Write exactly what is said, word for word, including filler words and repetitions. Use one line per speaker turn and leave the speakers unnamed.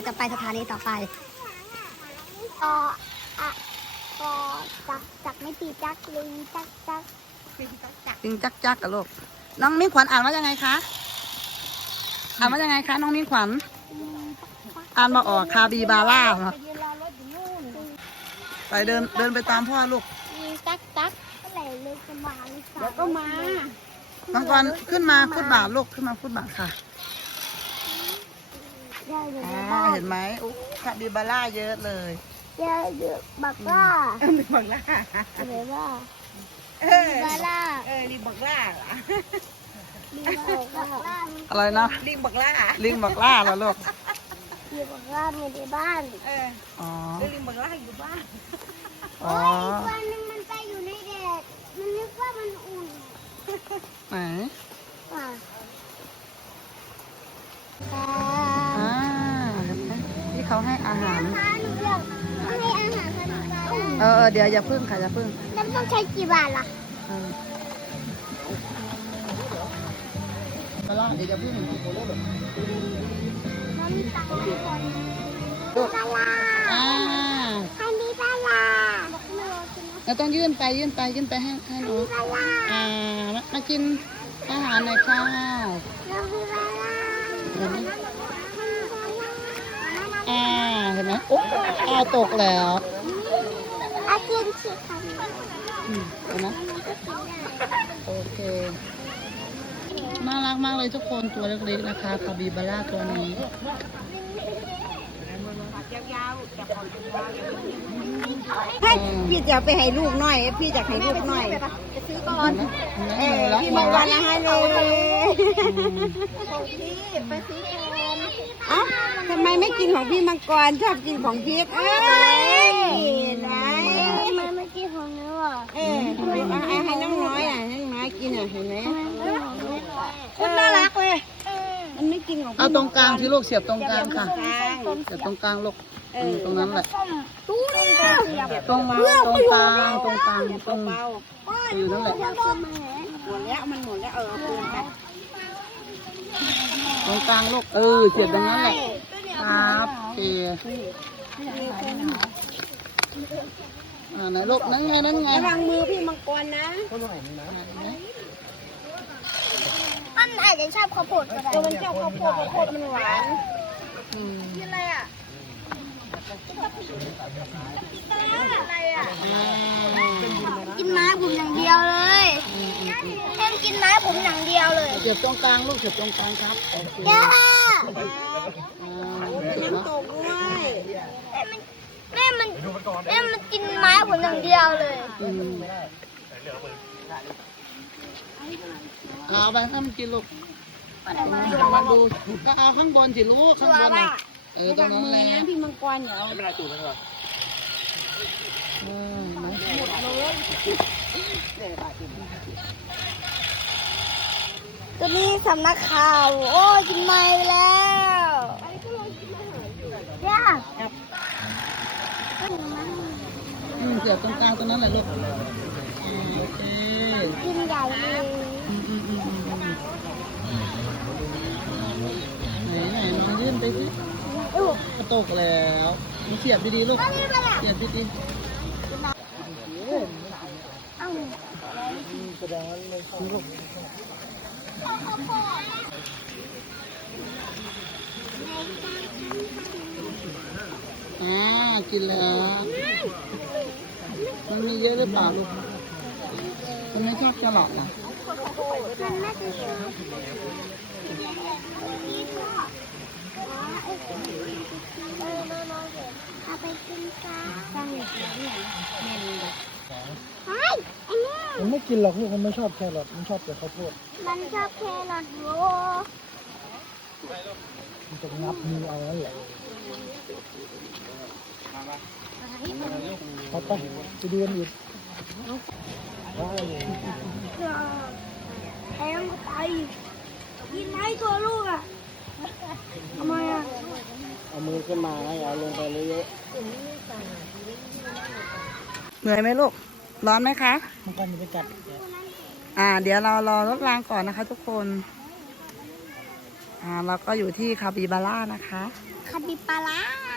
จะไปสถานีต่อไปก็อ่ะก็จักจักไม่ตีจักลิงจักจักลิงจักจัก
ลิงจักจักกับลูกน้องมิ้งขวัญอ่านว่ายังไงคะอ่านว่ายังไงคะน้องมิ้งขวัญอ่านมาออกคาบิบาร่าเหรอไปเดินเดินไปตามพ่อลูก
ลิงจักจักก็ไหลเลยจะมา
แล้วก็มา
บางคนขึ้นมาฟุตบาทลูกขึ้นมาฟุตบาทค่ะเห็นไหมอุ๊คาบิบาร่าเยอะเลย
เยอะเยอะบักล่า
ลิงบักล่า
อะไรว่า
เออ
บักล่า
เออลิงบักล่า
ลิงบักล่า
อะไรนะ
ลิงบักล่า
ลิงบักล่าเหรอลูก
ลิงบักล่ามีในบ้าน
เออ
อ๋อ
ลิงบักล่าอยู่บ้าน
โอ้ยวันนึงมันไปอยู่ในแดดมันนึกว่ามันอุ่น
ไหน
อ่า
อ่าที่เขาให้อาหาร
ให้อาหารพันธุ์
เออเดี๋ยวอย่าพึ่งค่ะอย่าพึ่ง
แล้วต้องใช้กี่บาทล่ะ
มาล่าเดี๋ยวอย่าพึ่ง
มันมีตังค์คนปลาลาคันนี้ปลาลา
เราต้องยื่นไปยื่นไปยื่นไปให้ให้หนูอ่ามากินอาหารหน่อยค่ะอ่าเห็นไหมโอ้อ้าวตกแล้ว
อากินสิค่ะ
เห็นไหมโอเคน่ารักมากเลยทุกคนตัวเล็กๆนะคะคาบิบาร่าตัวนี้
พี่จะไปให้ลูกหน่อยพี่จะให้ลูกหน่อย
จะซื้อก่อน
เออพี่มาวันละให้เลย
ไปซื้อก่อน
เอ้าทำไมไม่กินของพี่มังกรชอบกินของพีกเอ้ยไหน
ทำไมไม่กินของเนื้อ
เออให้ให้น้องน้อยอ่ะน้องน้อยกินอ่ะเห็นไหม
คุณน่ารักเลย
มันไม่กินของ
เอาตรงกลางที่ลูกเสียบตรงกลางค่ะเสียบตรงกลางลูกตรงนั้นแหละตรงตรงกลางตรงกลางตรงอยู่นั่นแหละ
หมดแล้วมันหมดแล้วเออเอาปืนไป
ตรงกลางลูกเออเสียบตรงนั้นแหละครับโอเคอ่าไหนลูกนั่นไงนั่นไง
ระวังมือพี่มังกรนะ
มันอาจจะชอบข้าวโพดก็ได้
มันชอบข้าวโพดข้าวโพดมันหวาน
กินอะไรอ่ะอะไรอ่ะกินไม้ผมอย่างเดียวเลยแค่กินไม้ผมอย่างเดียวเลย
เสียบตรงกลางลูกเสียบตรงกลางครับ
ย่า
น้ำตกด้วย
แม่มันแม่มันกินไม้ผมอย่างเดียวเลย
เอาไปให้มันกินลูกมาดูก็เอาข้างบนสิลูกข้างบนเออตรงนั้นเลย
นะพี่มังกรเดี๋ยว
ไม่เป็นไรจูบเลยหรอหมด
เลยตัวนี้สำนักข่าวโอ้กินไม้แล้วย่า
เสียบตรงกลางตรงนั้นแหละลูกโอเค
กินใหญ่เลย
ไหนไหนมายื่นไปสิกระตกแล้วมีเสียบดีๆลูกเสียบดีๆอ่ากินแล้วมันมีเยอะหรือเปล่าลูกมันไม่ชอบแครอทนะ
มันน่าจะชอบเอาไปกินซะตั้งอยู่ที่ไหนเมนูแบบไอ้ไอ้เนี่ย
มันไม่กินหรอกลูกมันไม่ชอบแครอทมันชอบแต่ข้าวโพด
มันชอบแครอทโว้
มันจะงับมือเอาแล้วแหละเอาไปไปดูกันอีก
แทงไปกินไหมตัวลูกอ่ะทำไมอ่ะ
เอามือขึ้นมาให้เอาลงไปเยอะ
เหนื่อยไหมลูกร้อนไหมคะ
มันก็มีไปกัด
อ่าเดี๋ยวเรารอรถรางก่อนนะคะทุกคนอ่าเราก็อยู่ที่คาบิบาร่านะคะ
คาปิบาร่า